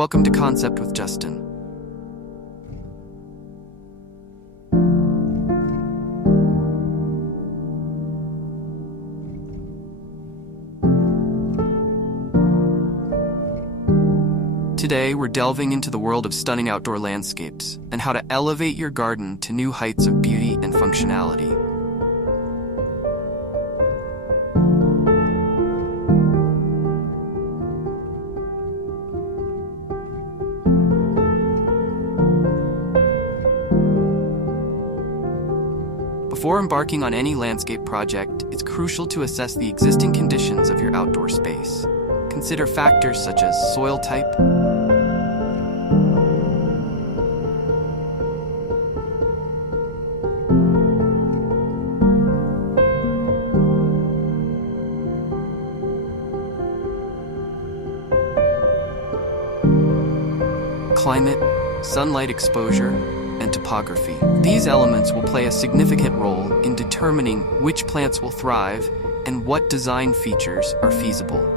Welcome to Concept with Justin. Today, we're delving into the world of stunning outdoor landscapes and how to elevate your garden to new heights of beauty and functionality. Before embarking on any landscape project, it's crucial to assess the existing conditions of your outdoor space. Consider factors such as soil type, climate, sunlight exposure, and topography. These elements will play a significant role in determining which plants will thrive and what design features are feasible.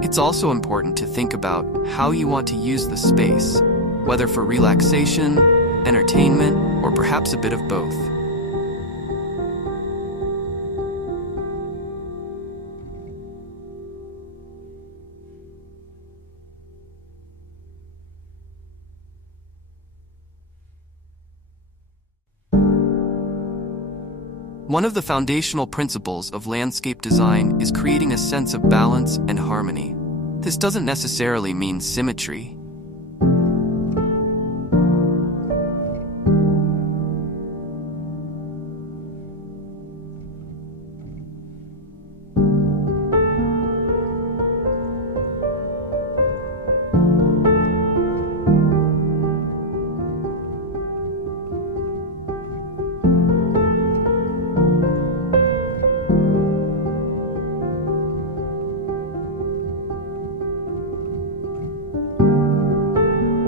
It's also important to think about how you want to use the space, whether for relaxation, entertainment, or perhaps a bit of both. One of the foundational principles of landscape design is creating a sense of balance and harmony. This doesn't necessarily mean symmetry.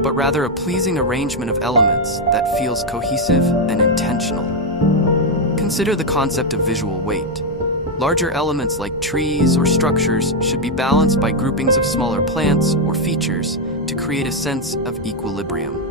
But rather a pleasing arrangement of elements that feels cohesive and intentional. Consider the concept of visual weight. Larger elements like trees or structures should be balanced by groupings of smaller plants or features to create a sense of equilibrium.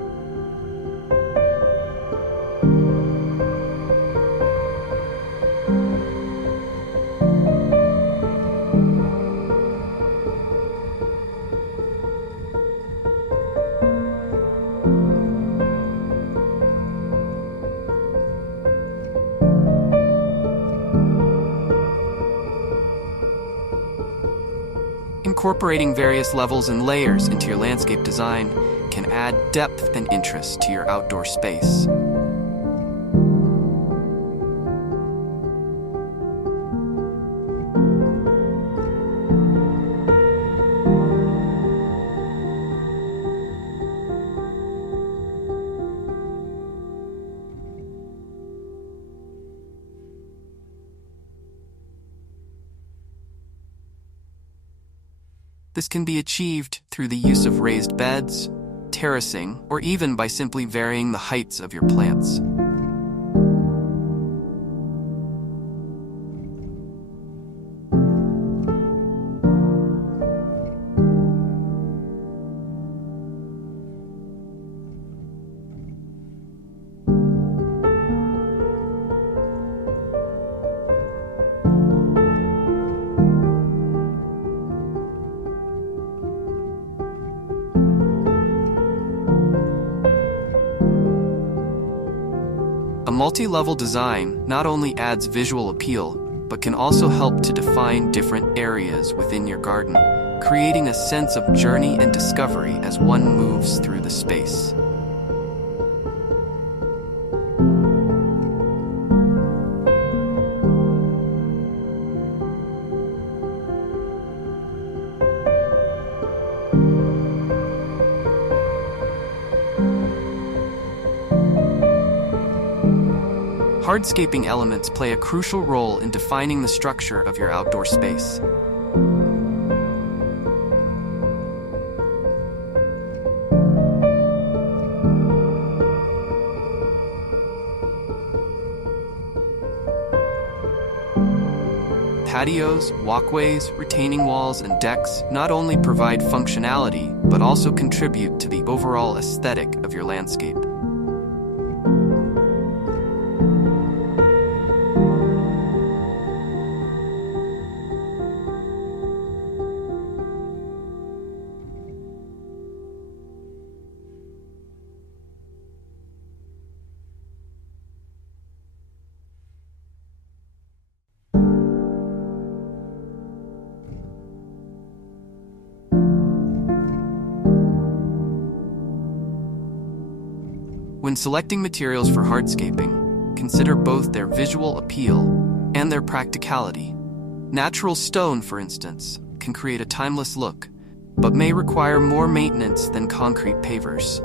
Incorporating various levels and layers into your landscape design can add depth and interest to your outdoor space. This can be achieved through the use of raised beds, terracing, or even by simply varying the heights of your plants. A multi-level design not only adds visual appeal, but can also help to define different areas within your garden, creating a sense of journey and discovery as one moves through the space. Hardscaping elements play a crucial role in defining the structure of your outdoor space. Patios, walkways, retaining walls, and decks not only provide functionality, but also contribute to the overall aesthetic of your landscape. When selecting materials for hardscaping, consider both their visual appeal and their practicality. Natural stone, for instance, can create a timeless look, but may require more maintenance than concrete pavers.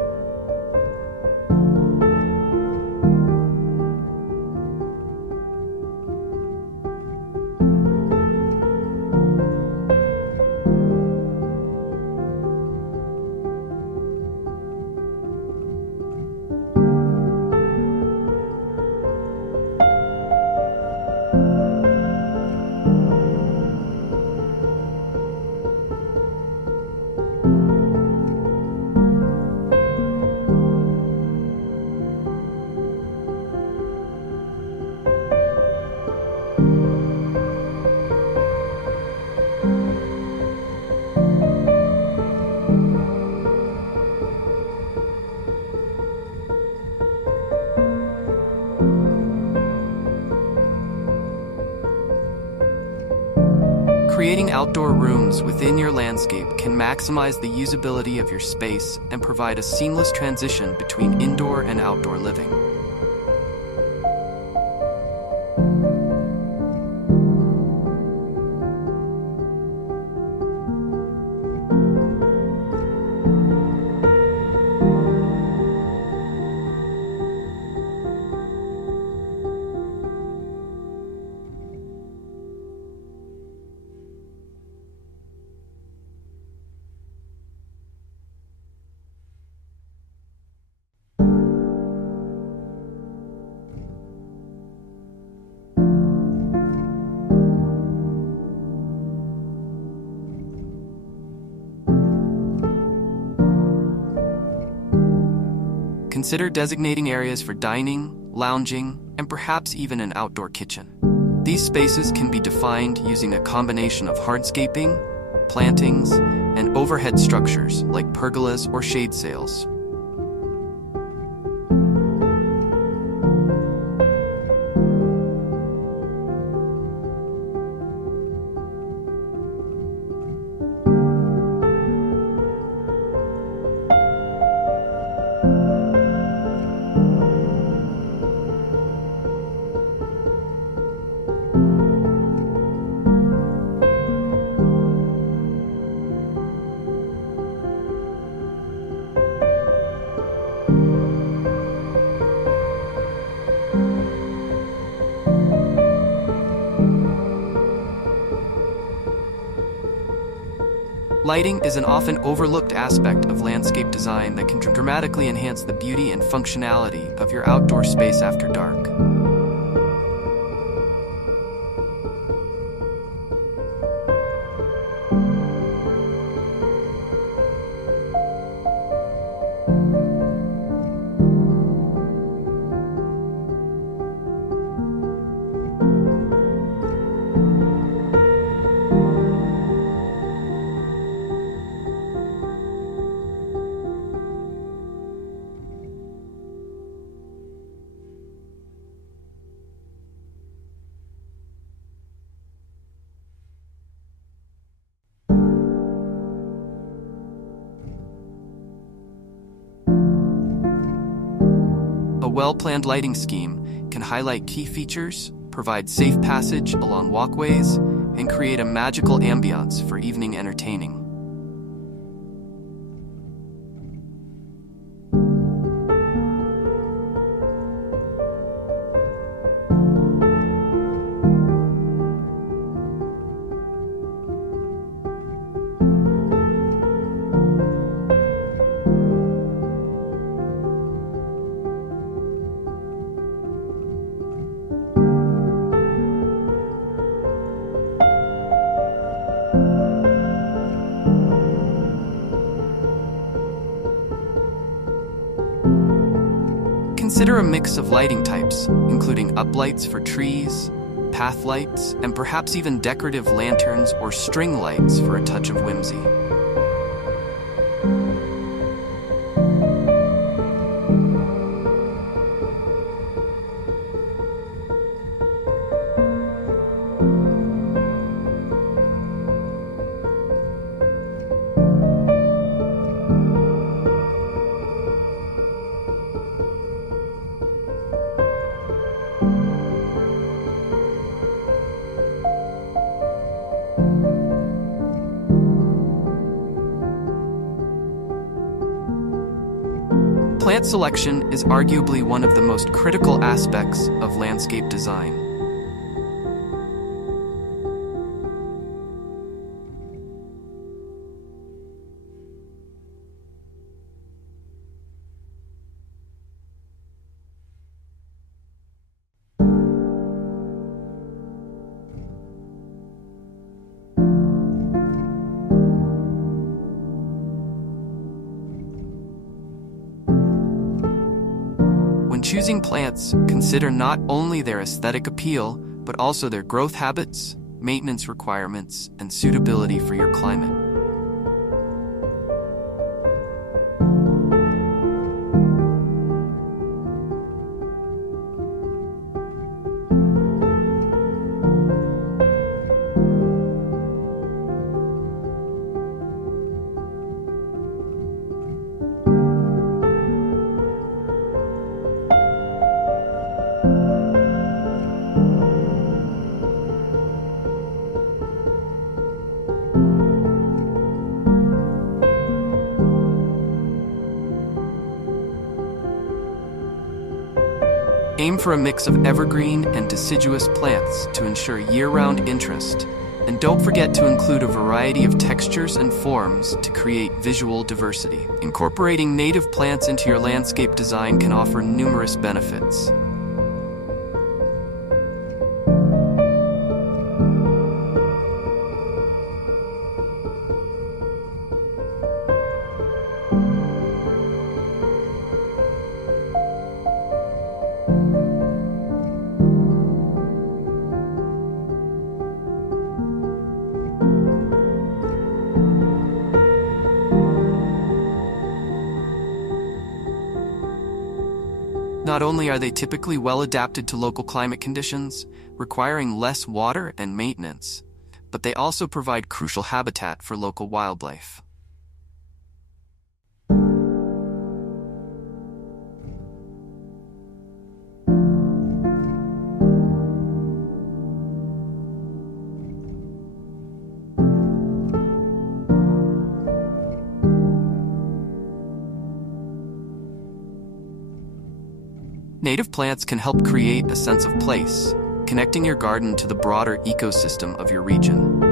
Creating outdoor rooms within your landscape can maximize the usability of your space and provide a seamless transition between indoor and outdoor living. Consider designating areas for dining, lounging, and perhaps even an outdoor kitchen. These spaces can be defined using a combination of hardscaping, plantings, and overhead structures like pergolas or shade sails. Lighting is an often overlooked aspect of landscape design that can dramatically enhance the beauty and functionality of your outdoor space after dark. A well-planned lighting scheme can highlight key features, provide safe passage along walkways, and create a magical ambiance for evening entertaining. Consider a mix of lighting types, including uplights for trees, path lights, and perhaps even decorative lanterns or string lights for a touch of whimsy. Plant selection is arguably one of the most critical aspects of landscape design. When choosing plants, consider not only their aesthetic appeal, but also their growth habits, maintenance requirements, and suitability for your climate. Aim for a mix of evergreen and deciduous plants to ensure year-round interest, and don't forget to include a variety of textures and forms to create visual diversity. Incorporating native plants into your landscape design can offer numerous benefits. Not only are they typically well adapted to local climate conditions, requiring less water and maintenance, but they also provide crucial habitat for local wildlife. Native plants can help create a sense of place, connecting your garden to the broader ecosystem of your region.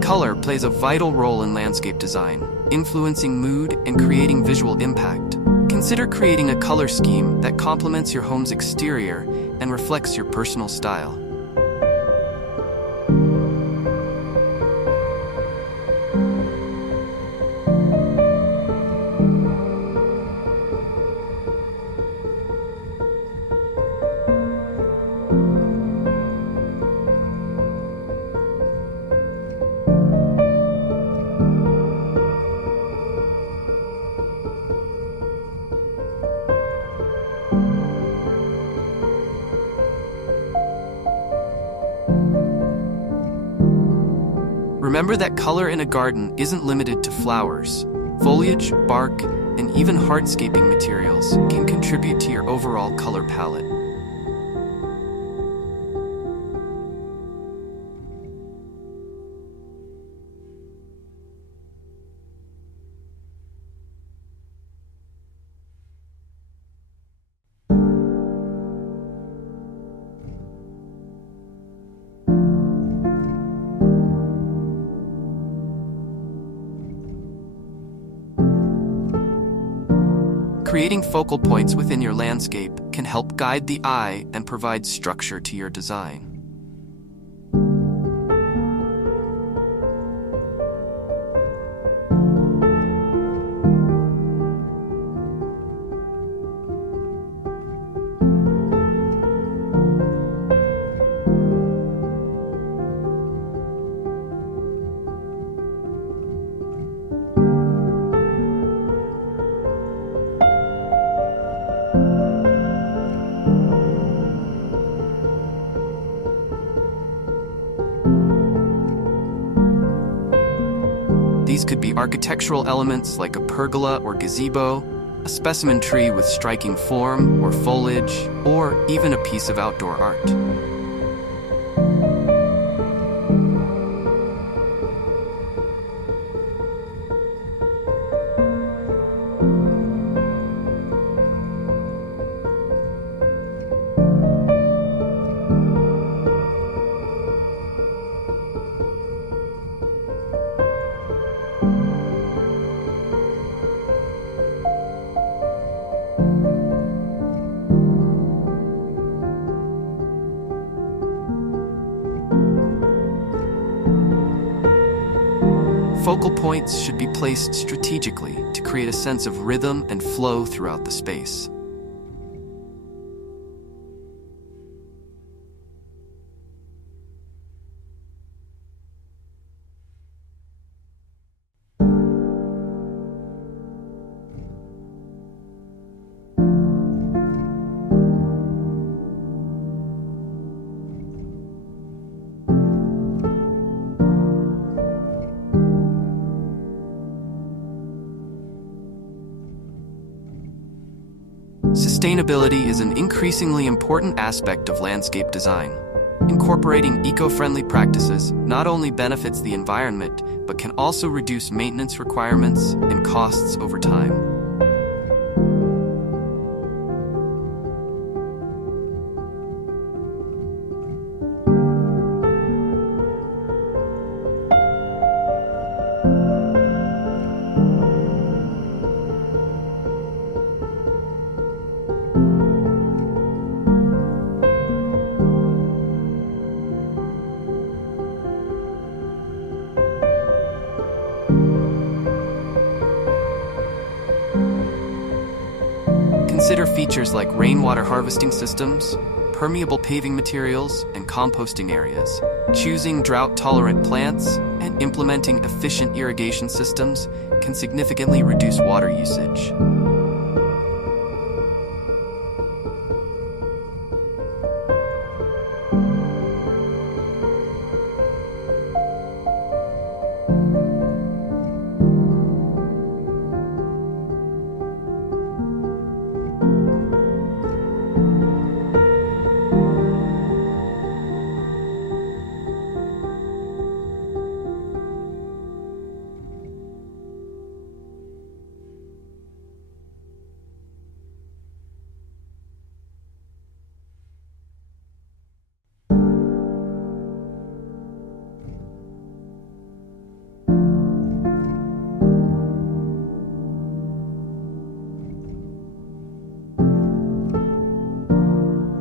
Color plays a vital role in landscape design, influencing mood and creating visual impact. Consider creating a color scheme that complements your home's exterior and reflects your personal style. Remember that color in a garden isn't limited to flowers. Foliage, bark, and even hardscaping materials can contribute to your overall color palette. Creating focal points within your landscape can help guide the eye and provide structure to your design. These could be architectural elements like a pergola or gazebo, a specimen tree with striking form or foliage, or even a piece of outdoor art. Focal points should be placed strategically to create a sense of rhythm and flow throughout the space. Sustainability is an increasingly important aspect of landscape design. Incorporating eco-friendly practices not only benefits the environment, but can also reduce maintenance requirements and costs over time. Consider features like rainwater harvesting systems, permeable paving materials, and composting areas. Choosing drought-tolerant plants and implementing efficient irrigation systems can significantly reduce water usage.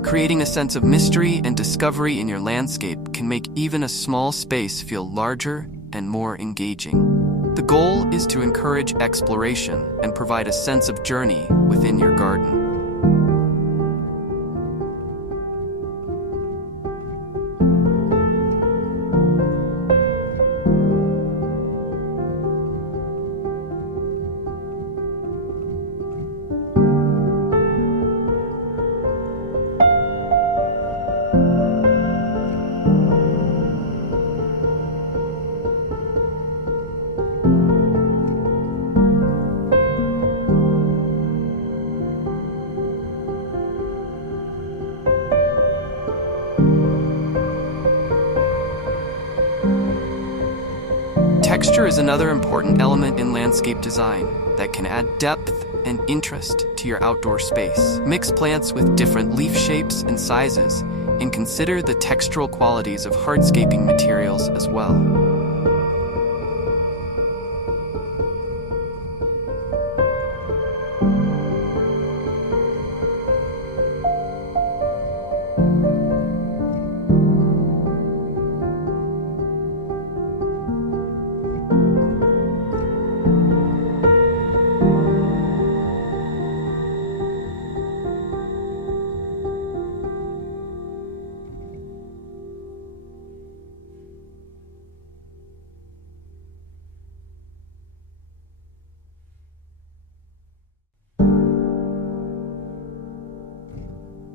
Creating a sense of mystery and discovery in your landscape can make even a small space feel larger and more engaging. The goal is to encourage exploration and provide a sense of journey within your garden. Texture is another important element in landscape design that can add depth and interest to your outdoor space. Mix plants with different leaf shapes and sizes, and consider the textural qualities of hardscaping materials as well.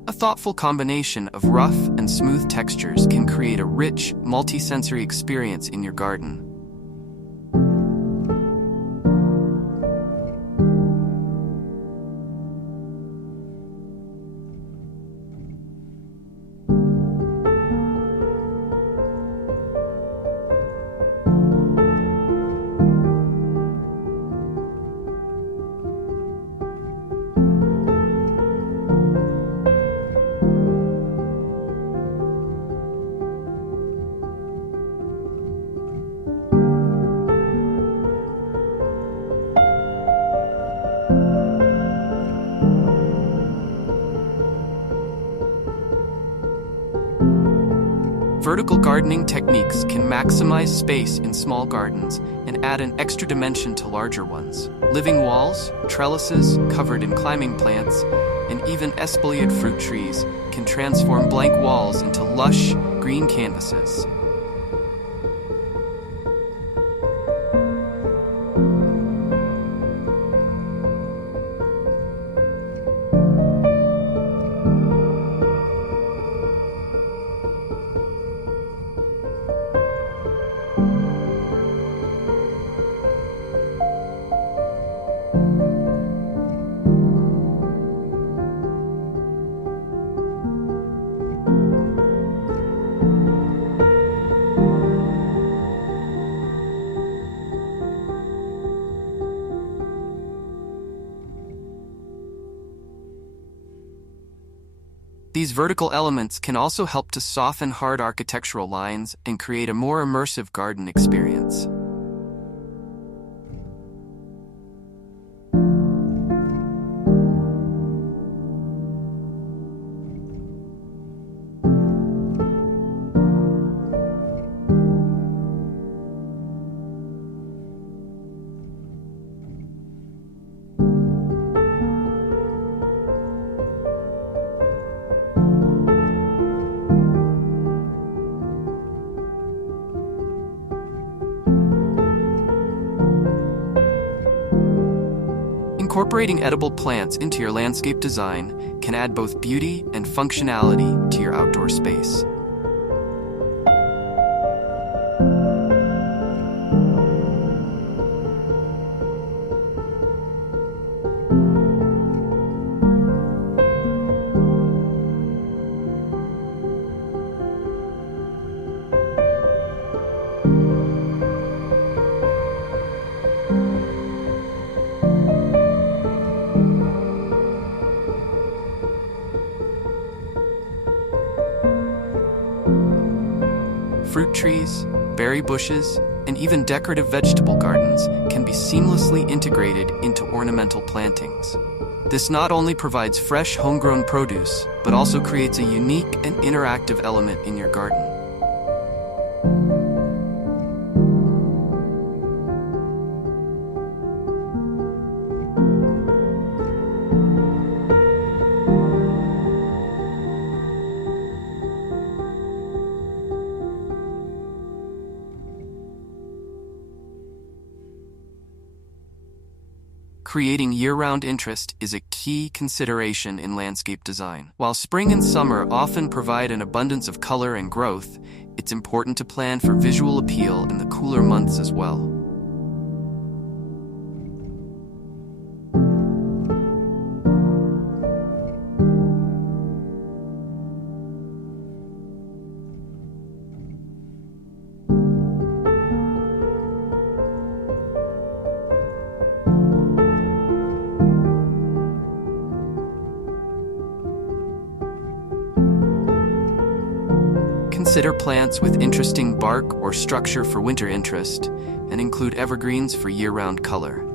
A thoughtful combination of rough and smooth textures can create a rich, multisensory experience in your garden. Vertical gardening techniques can maximize space in small gardens and add an extra dimension to larger ones. Living walls, trellises covered in climbing plants, and even espaliered fruit trees can transform blank walls into lush, green canvases. These vertical elements can also help to soften hard architectural lines and create a more immersive garden experience. Incorporating edible plants into your landscape design can add both beauty and functionality to your outdoor space. Fruit trees, berry bushes, and even decorative vegetable gardens can be seamlessly integrated into ornamental plantings. This not only provides fresh homegrown produce, but also creates a unique and interactive element in your garden. Creating year-round interest is a key consideration in landscape design. While spring and summer often provide an abundance of color and growth, it's important to plan for visual appeal in the cooler months as well. Consider plants with interesting bark or structure for winter interest, and include evergreens for year-round color.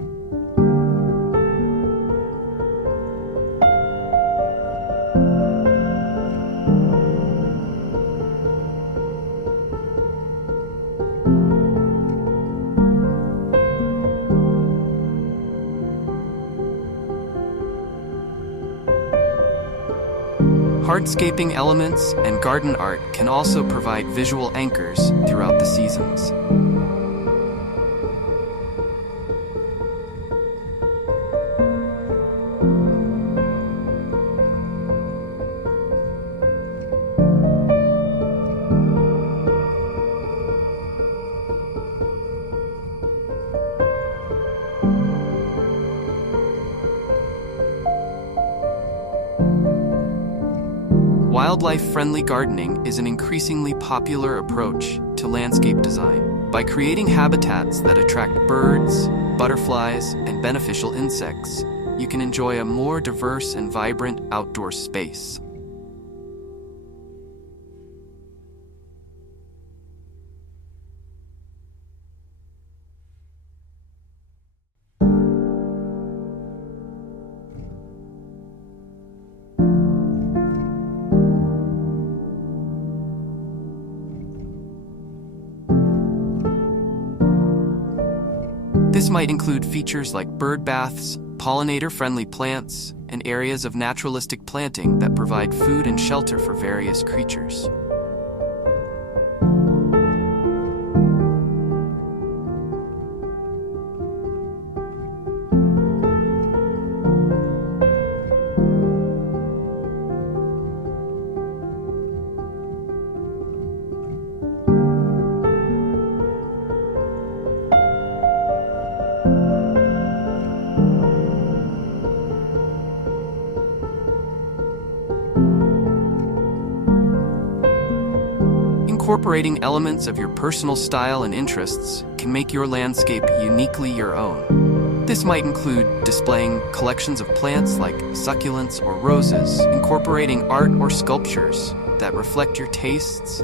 Hardscaping elements and garden art can also provide visual anchors throughout the seasons. Wildlife-friendly gardening is an increasingly popular approach to landscape design. By creating habitats that attract birds, butterflies, and beneficial insects, you can enjoy a more diverse and vibrant outdoor space. This might include features like bird baths, pollinator-friendly plants, and areas of naturalistic planting that provide food and shelter for various creatures. Incorporating elements of your personal style and interests can make your landscape uniquely your own. This might include displaying collections of plants like succulents or roses, incorporating art or sculptures that reflect your tastes,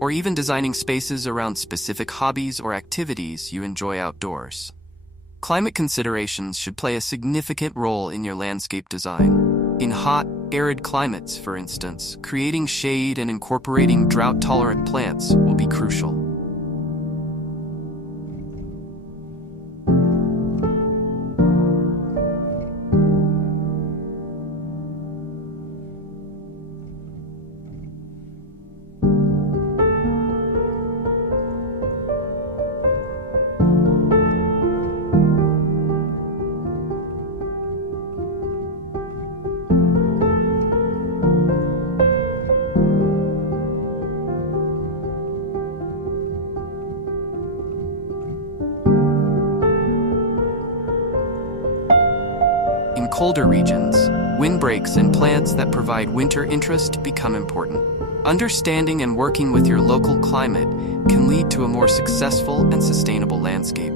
or even designing spaces around specific hobbies or activities you enjoy outdoors. Climate considerations should play a significant role in your landscape design. In hot, arid climates, for instance, creating shade and incorporating drought-tolerant plants will be crucial. In colder regions, windbreaks and plants that provide winter interest become important. Understanding and working with your local climate can lead to a more successful and sustainable landscape.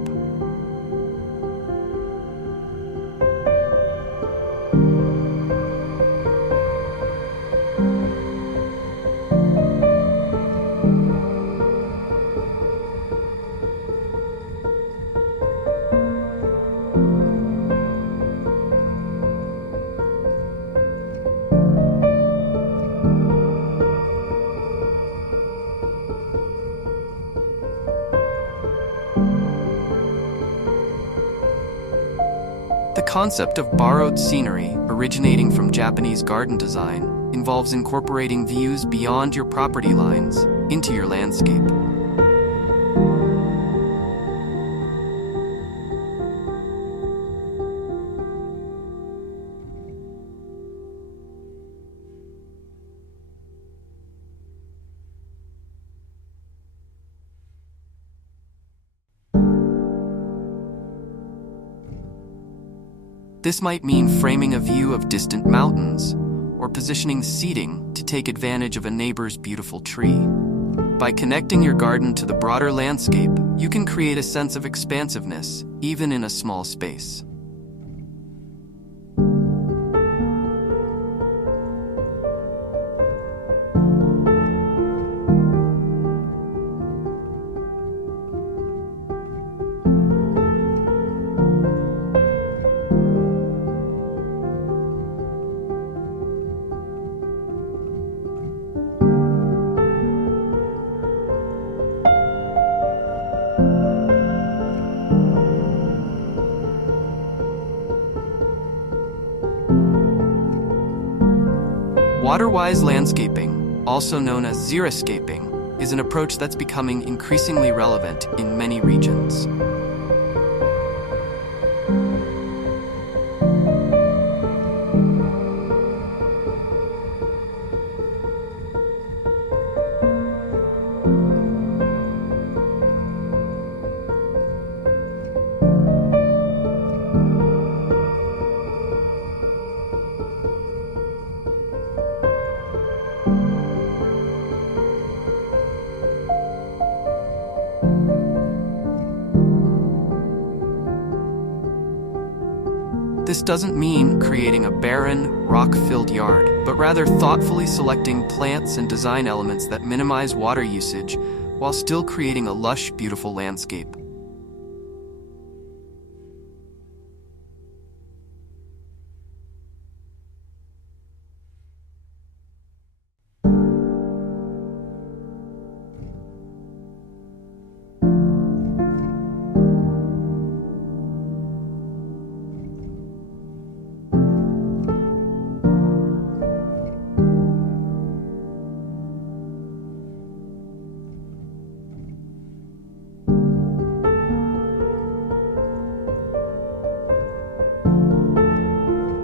The concept of borrowed scenery, originating from Japanese garden design, involves incorporating views beyond your property lines into your landscape. This might mean framing a view of distant mountains, or positioning seating to take advantage of a neighbor's beautiful tree. By connecting your garden to the broader landscape, you can create a sense of expansiveness, even in a small space. Water-wise landscaping, also known as xeriscaping, is an approach that's becoming increasingly relevant in many regions. This doesn't mean creating a barren, rock-filled yard, but rather thoughtfully selecting plants and design elements that minimize water usage while still creating a lush, beautiful landscape.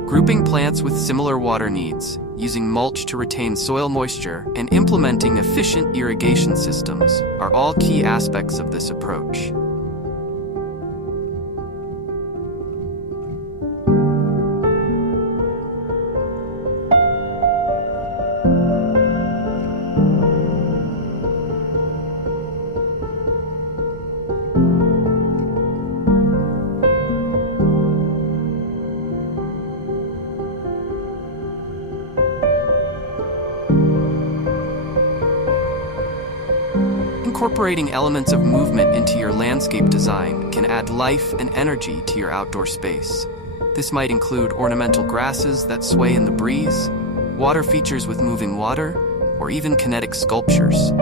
Grouping plants with similar water needs, using mulch to retain soil moisture, and implementing efficient irrigation systems are all key aspects of this approach. Incorporating elements of movement into your landscape design can add life and energy to your outdoor space. This might include ornamental grasses that sway in the breeze, water features with moving water, or even kinetic sculptures.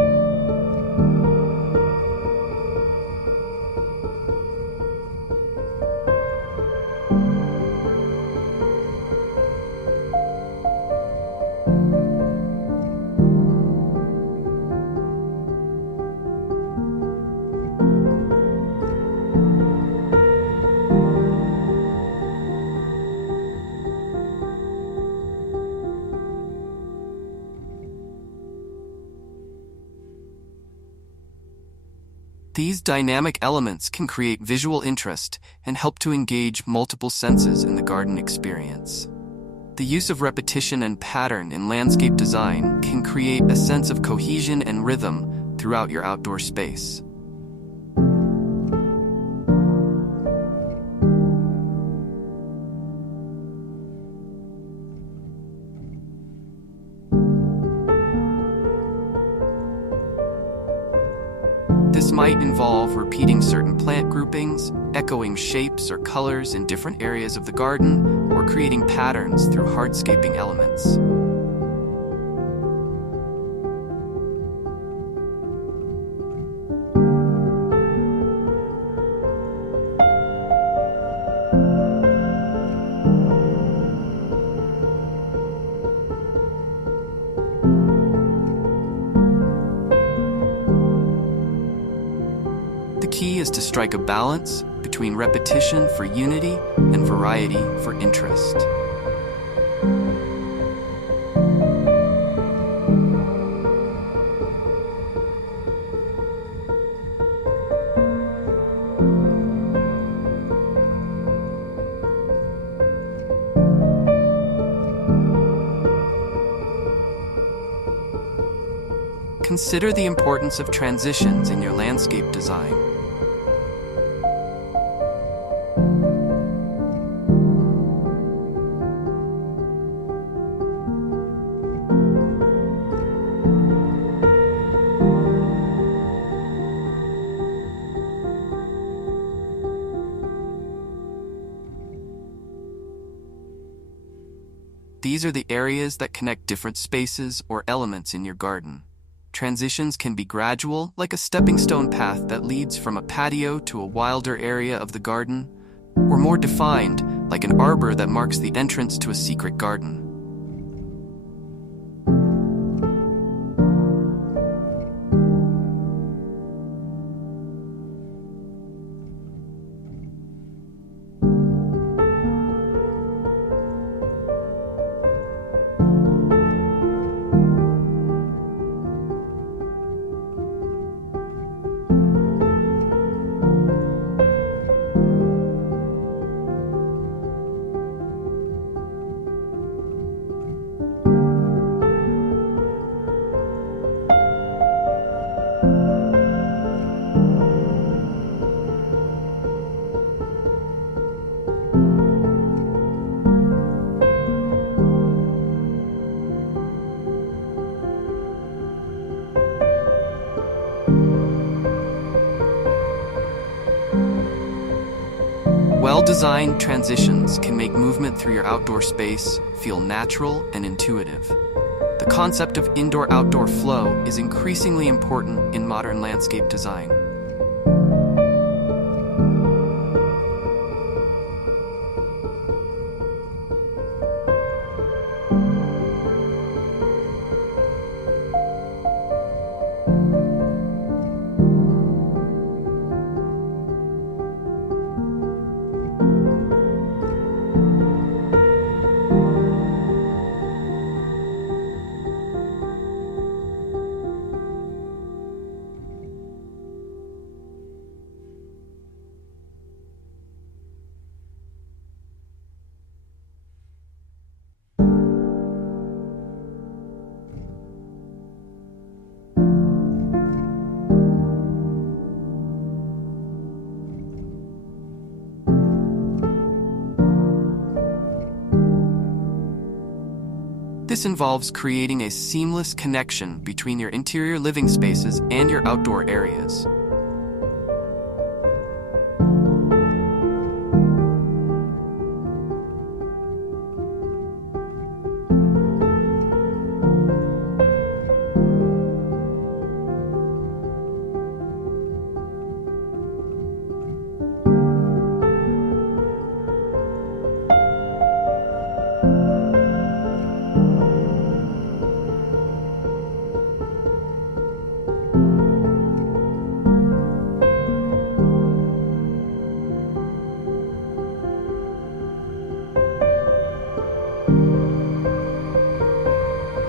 These dynamic elements can create visual interest and help to engage multiple senses in the garden experience. The use of repetition and pattern in landscape design can create a sense of cohesion and rhythm throughout your outdoor space. This might involve repeating certain plant groupings, echoing shapes or colors in different areas of the garden, or creating patterns through hardscaping elements. The key is to strike a balance between repetition for unity and variety for interest. Consider the importance of transitions in your landscape design. These are the areas that connect different spaces or elements in your garden. Transitions can be gradual, like a stepping stone path that leads from a patio to a wilder area of the garden, or more defined, like an arbor that marks the entrance to a secret garden. Well-designed transitions can make movement through your outdoor space feel natural and intuitive. The concept of indoor-outdoor flow is increasingly important in modern landscape design. This involves creating a seamless connection between your interior living spaces and your outdoor areas.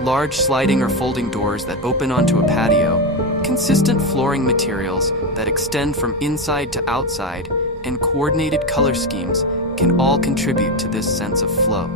Large sliding or folding doors that open onto a patio, consistent flooring materials that extend from inside to outside, and coordinated color schemes can all contribute to this sense of flow.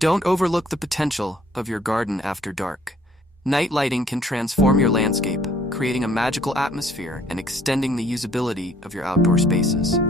Don't overlook the potential of your garden after dark. Night lighting can transform your landscape, creating a magical atmosphere and extending the usability of your outdoor spaces.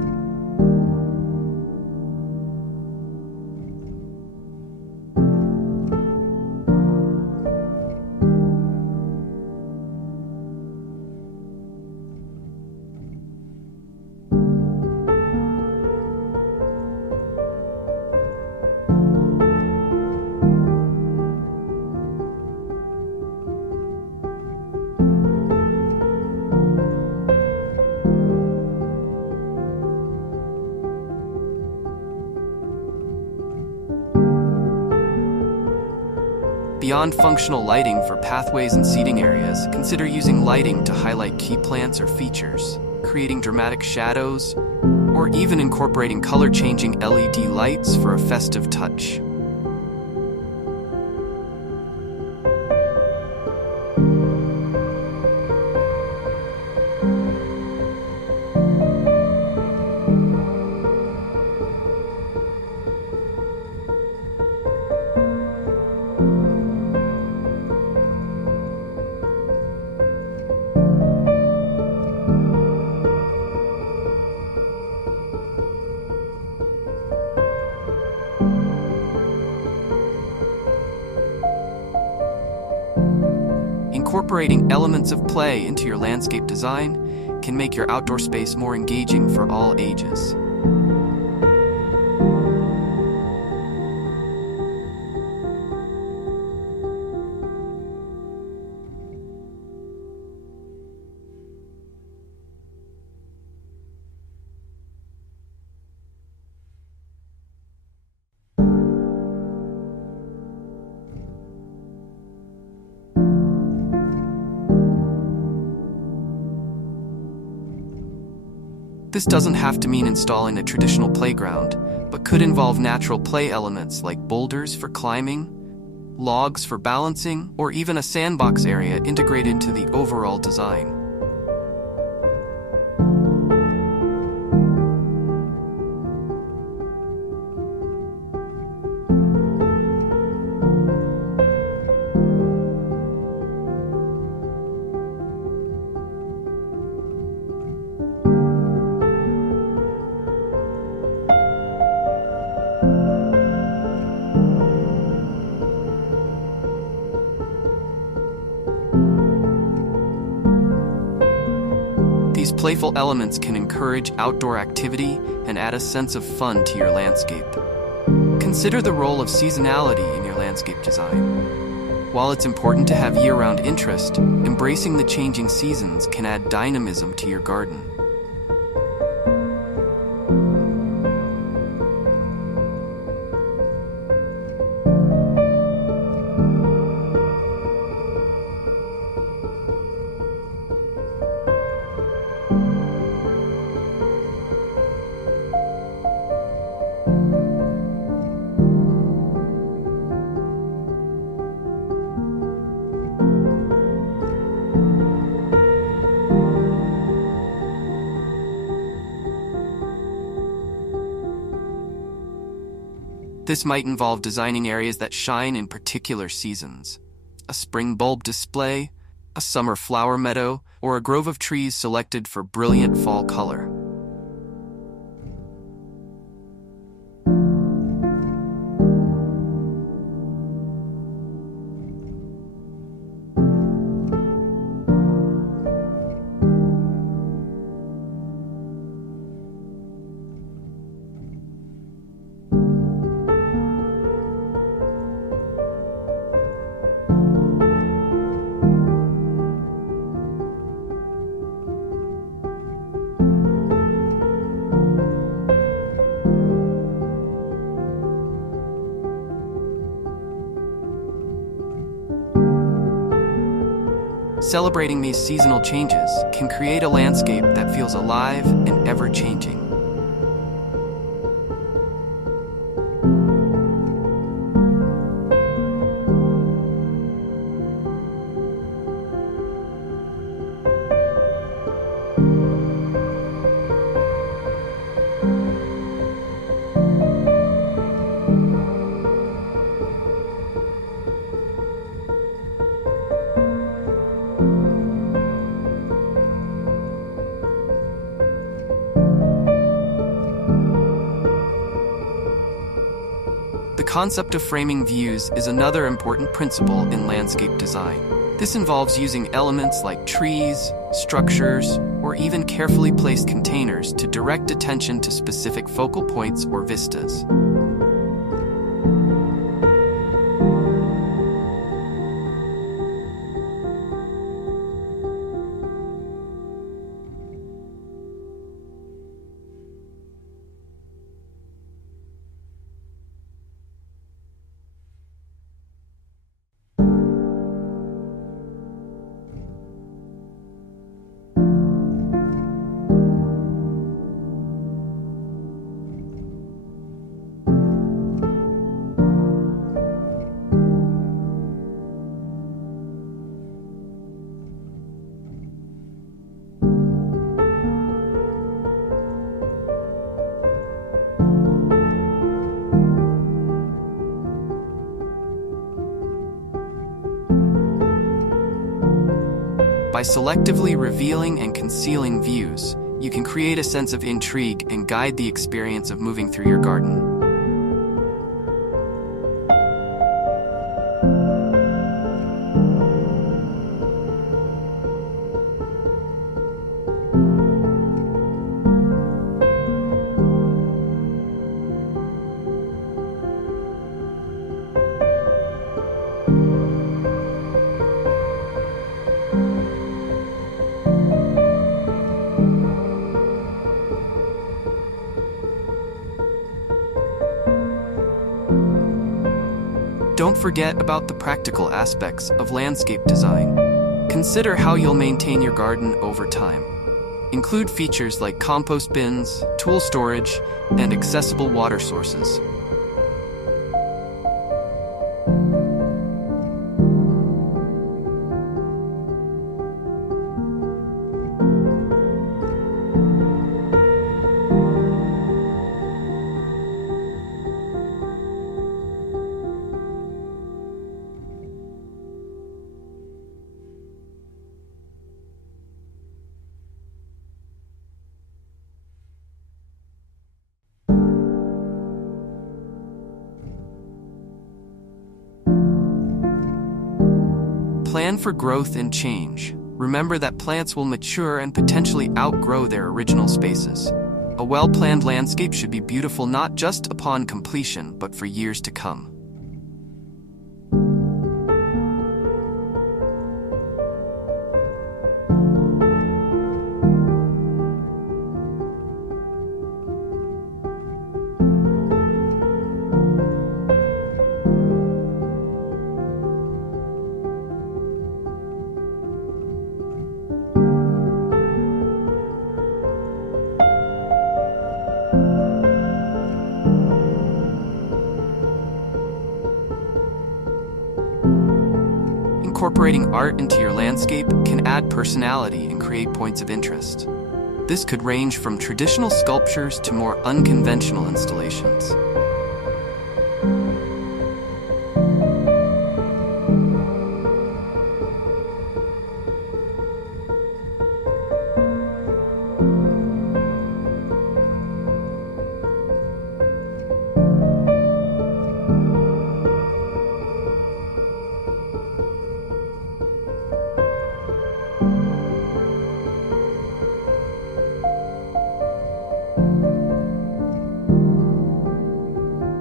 Beyond functional lighting for pathways and seating areas, consider using lighting to highlight key plants or features, creating dramatic shadows, or even incorporating color-changing LED lights for a festive touch. Incorporating elements of play into your landscape design can make your outdoor space more engaging for all ages. This doesn't have to mean installing a traditional playground, but could involve natural play elements like boulders for climbing, logs for balancing, or even a sandbox area integrated into the overall design. Playful elements can encourage outdoor activity and add a sense of fun to your landscape. Consider the role of seasonality in your landscape design. While it's important to have year-round interest, embracing the changing seasons can add dynamism to your garden. This might involve designing areas that shine in particular seasons. A spring bulb display, a summer flower meadow, or a grove of trees selected for brilliant fall color. Celebrating these seasonal changes can create a landscape that feels alive and ever-changing. The concept of framing views is another important principle in landscape design. This involves using elements like trees, structures, or even carefully placed containers to direct attention to specific focal points or vistas. By selectively revealing and concealing views, you can create a sense of intrigue and guide the experience of moving through your garden. Don't forget about the practical aspects of landscape design. Consider how you'll maintain your garden over time. Include features like compost bins, tool storage, and accessible water sources. Plan for growth and change. Remember that plants will mature and potentially outgrow their original spaces. A well-planned landscape should be beautiful not just upon completion, but for years to come. Incorporating art into your landscape can add personality and create points of interest. This could range from traditional sculptures to more unconventional installations.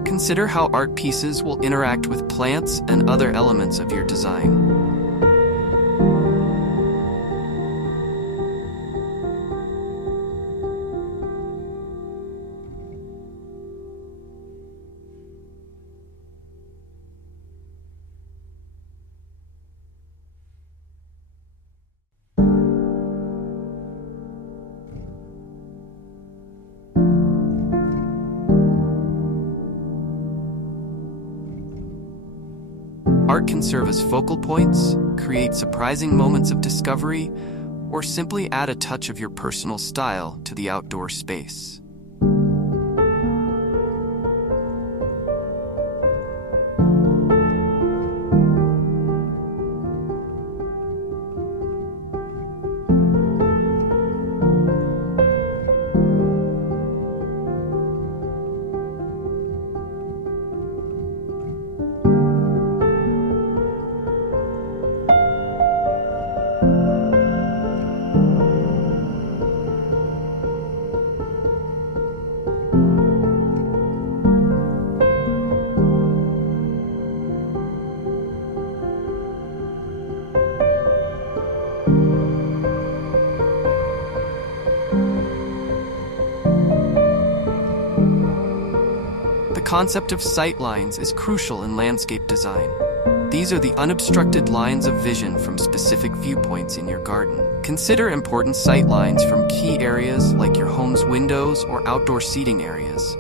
Consider how art pieces will interact with plants and other elements of your design. Art can serve as focal points, create surprising moments of discovery, or simply add a touch of your personal style to the outdoor space. The concept of sight lines is crucial in landscape design. These are the unobstructed lines of vision from specific viewpoints in your garden. Consider important sight lines from key areas like your home's windows or outdoor seating areas.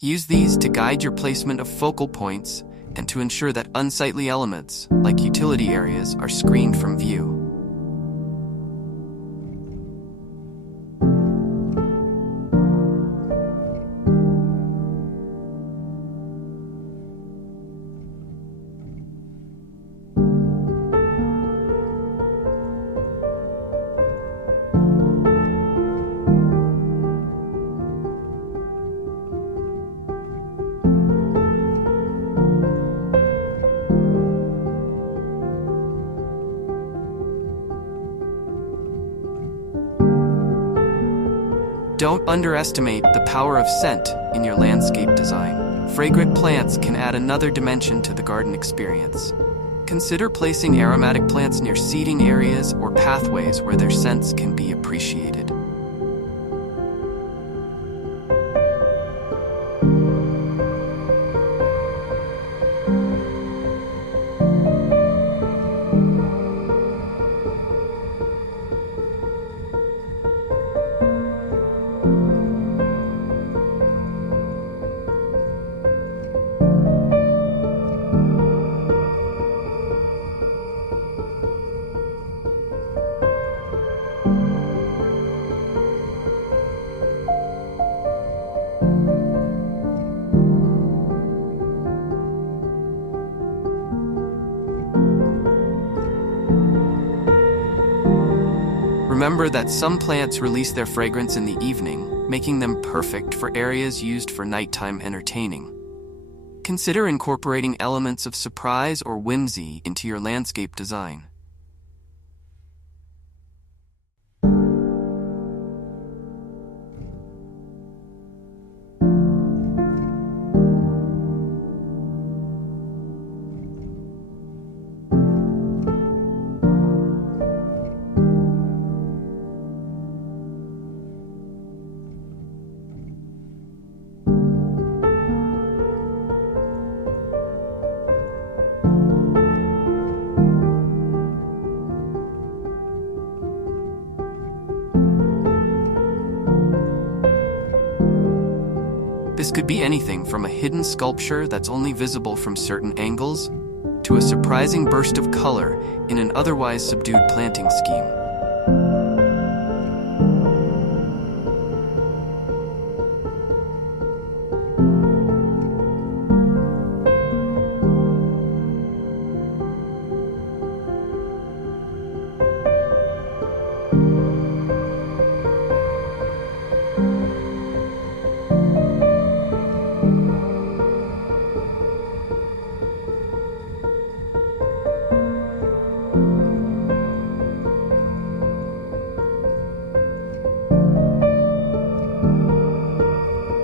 Use these to guide your placement of focal points and to ensure that unsightly elements, like utility areas, are screened from view. Don't underestimate the power of scent in your landscape design. Fragrant plants can add another dimension to the garden experience. Consider placing aromatic plants near seating areas or pathways where their scents can be appreciated. Remember that some plants release their fragrance in the evening, making them perfect for areas used for nighttime entertaining. Consider incorporating elements of surprise or whimsy into your landscape design. This could be anything from a hidden sculpture that's only visible from certain angles to a surprising burst of color in an otherwise subdued planting scheme.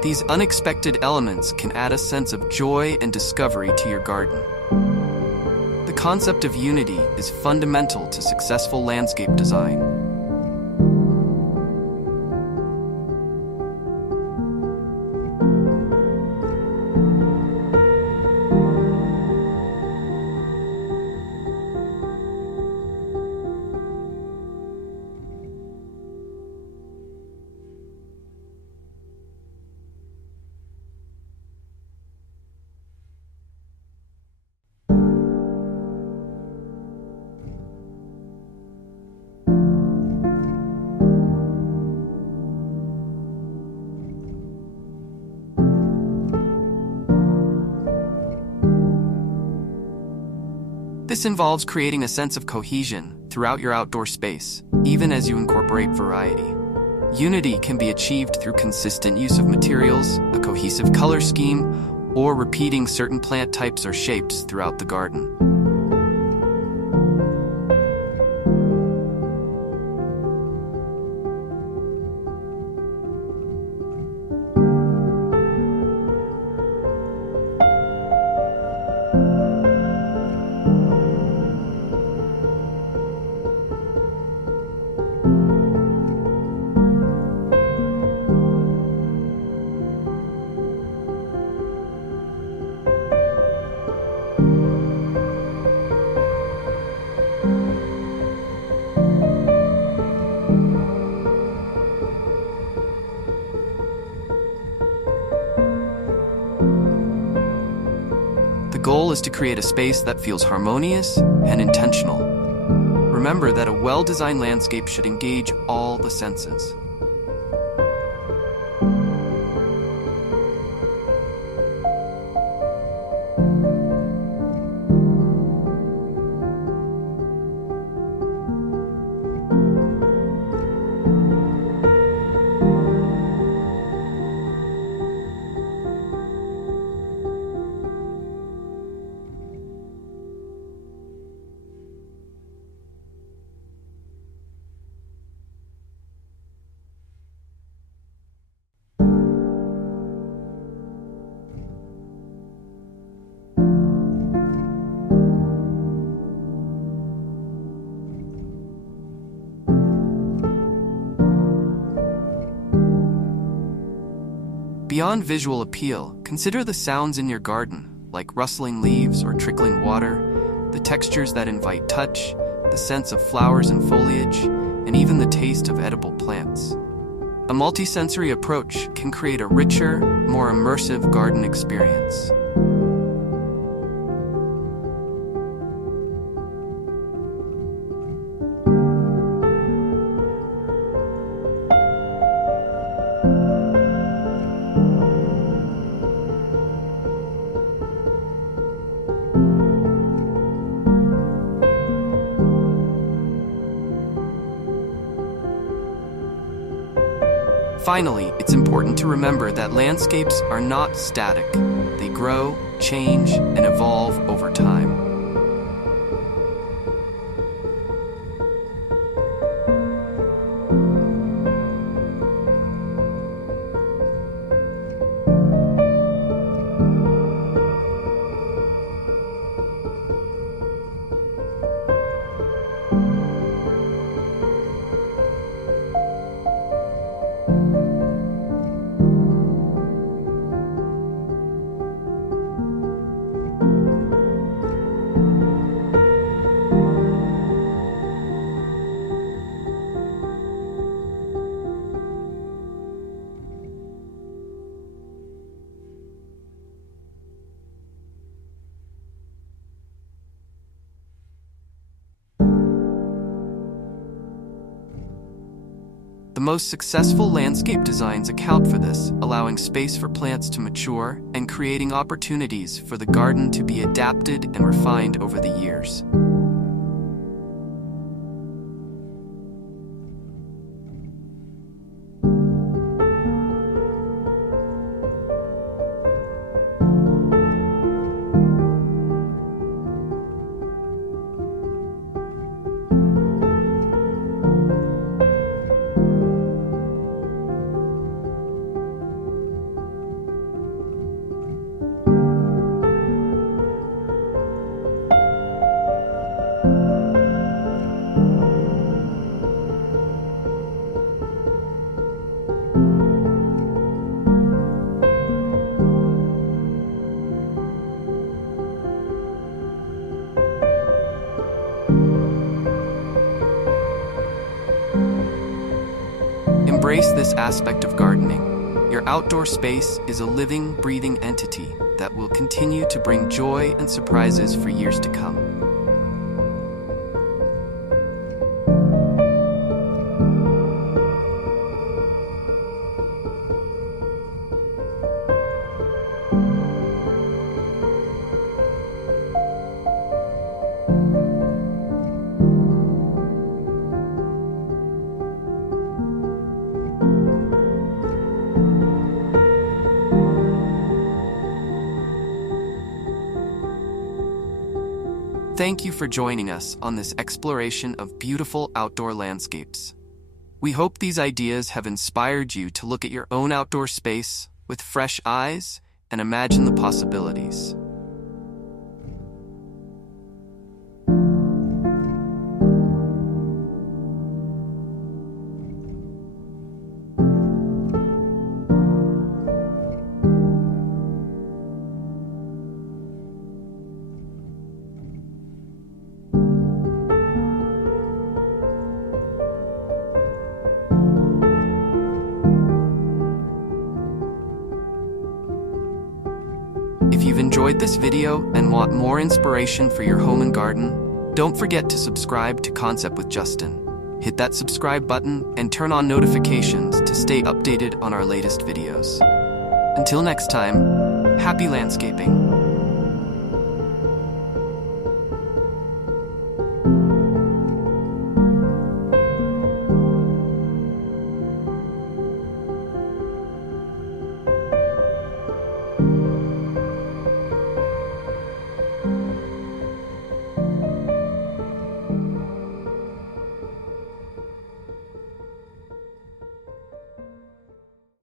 These unexpected elements can add a sense of joy and discovery to your garden. The concept of unity is fundamental to successful landscape design. This involves creating a sense of cohesion throughout your outdoor space, even as you incorporate variety. Unity can be achieved through consistent use of materials, a cohesive color scheme, or repeating certain plant types or shapes throughout the garden. The goal is to create a space that feels harmonious and intentional. Remember that a well-designed landscape should engage all the senses. Beyond visual appeal, consider the sounds in your garden, like rustling leaves or trickling water, the textures that invite touch, the scents of flowers and foliage, and even the taste of edible plants. A multisensory approach can create a richer, more immersive garden experience. Finally, it's important to remember that landscapes are not static. They grow, change, and evolve over time. The most successful landscape designs account for this, allowing space for plants to mature and creating opportunities for the garden to be adapted and refined over the years. Embrace this aspect of gardening. Your outdoor space is a living, breathing entity that will continue to bring joy and surprises for years to come. Thank you for joining us on this exploration of beautiful outdoor landscapes. We hope these ideas have inspired you to look at your own outdoor space with fresh eyes and imagine the possibilities. If you've enjoyed this video and want more inspiration for your home and garden, don't forget to subscribe to Concept with Justin. Hit that subscribe button and turn on notifications to stay updated on our latest videos. Until next time, happy landscaping!